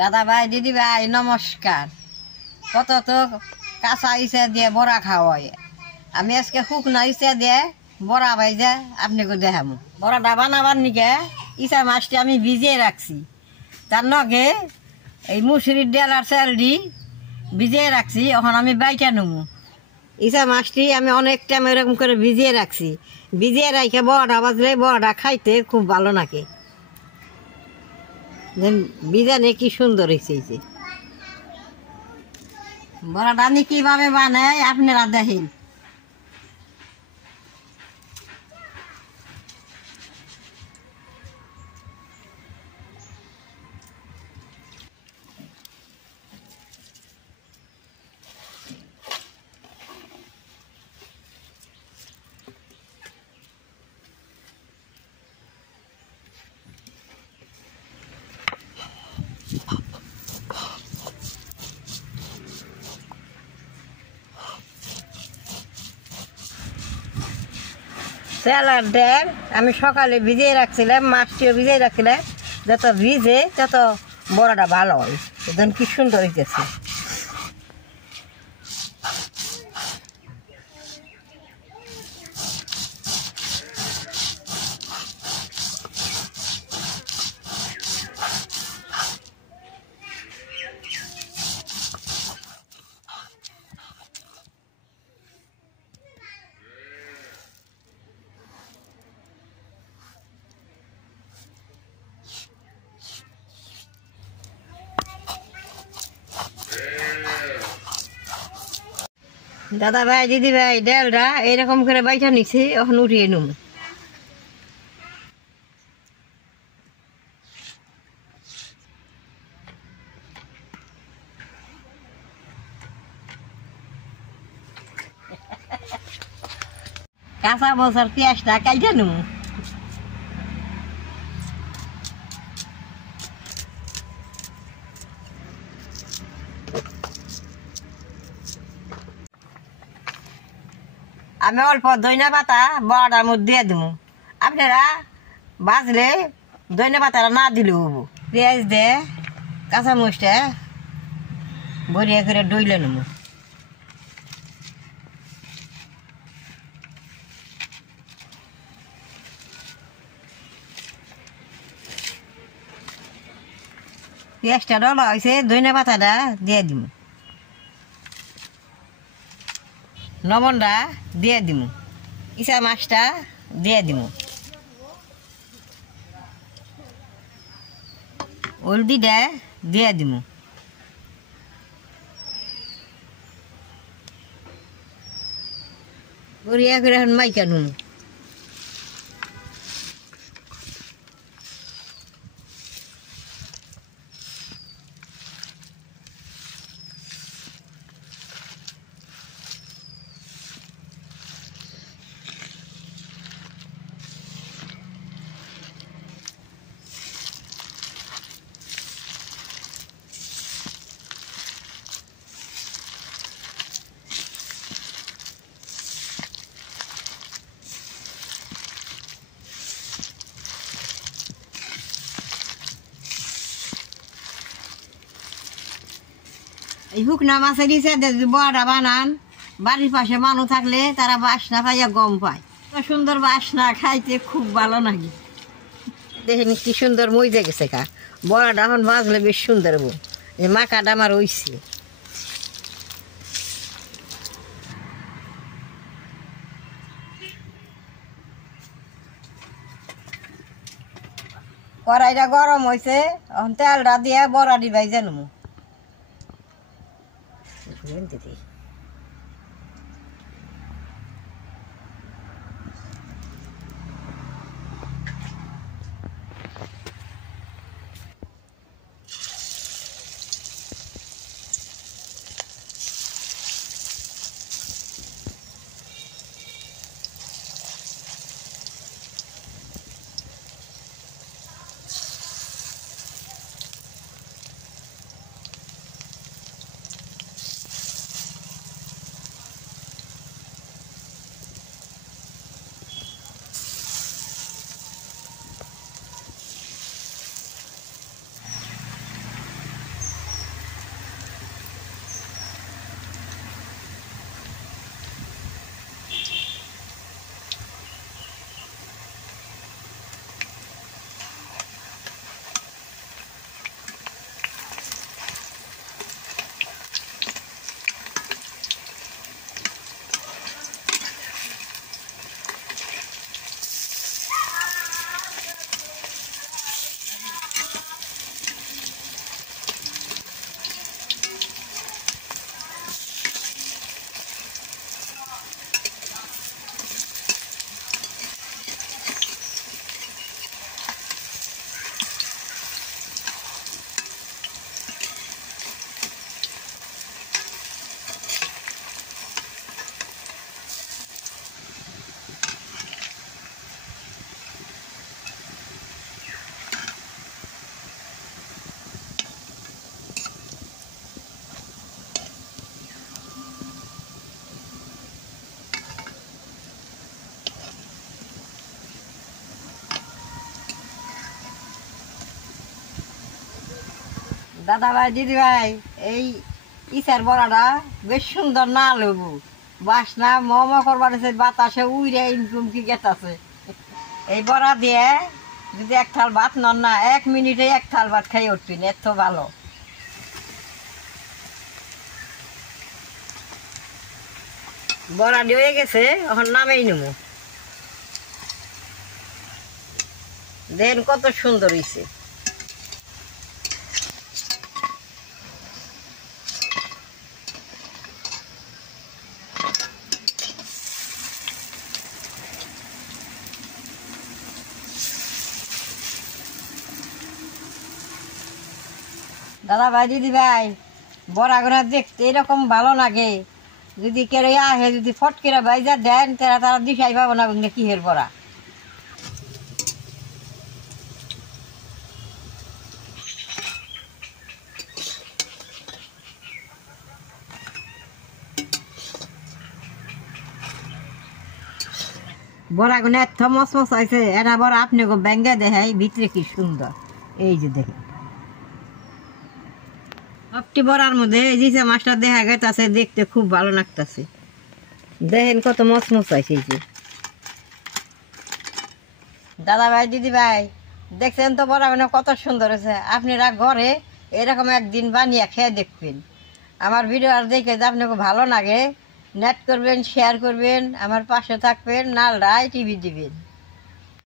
দাদা ভাই দিদি ভাই নমস্কার। কত তো কাঁচা ইসা দিয়ে বড়া খাওয়াই, আমি আজকে শুকনা ইসা দিয়ে বড়া ভাইজা আপনাকে দেখাবো। বড়াটা বানাবার নিকে ইসা মাছটি আমি ভিজিয়ে রাখছি, তার নগে এই মুসুরির ডাল আর চাল দি ভিজিয়ে রাখছি। এখন আমি বাইটা নেবো। ইসা মাছটি আমি অনেক টাইম এরকম করে ভিজিয়ে রাখছি। ভিজিয়ে রাখে বড়াটা বাজলে বড়াটা খাইতে খুব ভালো লাগে। বিজানে কি সুন্দর হয়েছে। বড়াটা আমি কিভাবে বানাই আপনারা দেখেন। চাল আর ডাল আমি সকালে ভিজিয়ে রাখছিলাম, মাছটিও ভিজিয়ে রাখছিলাম। যত ভিজে তত বড়াটা ভালো হয়। একদম কি সুন্দর হইতেছে। দাদা ভাই দিদি ভাই ডালটা এইরকম করে বাইটা নিচ্ছি, এখন উঠিয়ে নেব। কাঁচা মশার পেঁয়াজটা কাইটা নেব। আমি অল্প ধনিয়া পাতা বড়াটার মধ্যে দিয়ে দেবো। আপনারা বাজলে ধনিয়া পাতাটা না দিলেও হবো। পেঁয়াজ দিয়ে কাঁচা মরিচটা বড়িয়া করে ডইলে নেব। পেঁয়াজটা ডলা হয়েছে, ধনিয়া পাতাটা দিয়ে দিব। লবণটা দিয়ে দিব। ইসা মাছটা দিয়ে দিব। হলদিটা দিয়ে দিব। বড়িয়া করে এখন মাইকা নুন। এই শুকনা মাছের দিছে যদি বড়া বানান, বাড়ির পাশে মানুষ থাকলে তারা বাসনা পাইয়া গম পায়। সুন্দর বাসনা, খাইতে খুব ভালো লাগে। দেখেন কি সুন্দর মইজে গেছে কা বড়াটা এখন বাজলে বেশ সুন্দর হবো। মাখাটা আমার হইছে। কড়াইটা গরম হয়েছে, এখন তেলটা দিয়ে বড়া দিবাই জানবো। দাদা ভাই দিদি ভাই, এই ইসার বড়াটা বেশ সুন্দর না লেবু বাসনা মম করবার বাতাসে উইরে ইনকাম কি গেতাছে। এই বড়া দিয়ে যদি এক থাল ভাত নন না, 1 মিনিটে এক থাল ভাত খাই উঠবেন, এত ভালো। বড়া দিয়ে গেছে, এখন নামেই নেব। দেন কত সুন্দর হয়েছে। দাদা ভাই দিদি ভাই, বড়াগুলো দেখতে এরকম ভালো লাগে, যদি কেড়ে আহে যদি ফটকেরা বাইজা দেন তারা দিশাই পাবো না কিহের বড়া। বড়াগুলো এত মসমস আছে, এরা বড়া আপনি ব্যাঙ্গে দেখাই ভিতরে কি সুন্দর। এই যে দেখেন সবটি বড়ার মধ্যে এই যে মাছটা দেখা গেছে, দেখতে খুব ভালো লাগতেছে। দেখেন কত মসমস আছে। এই যে দাদা ভাই দিদি ভাই, দেখছেন তো বড়াগুলো কত সুন্দর হয়েছে। আপনারা ঘরে এরকম একদিন বানিয়ে খেয়ে দেখবেন। আমার ভিডিও আর দেখে যে আপনাকে ভালো লাগে, নেট করবেন, শেয়ার করবেন, আমার পাশে থাকবেন, নালরায় টিভি দিবেন।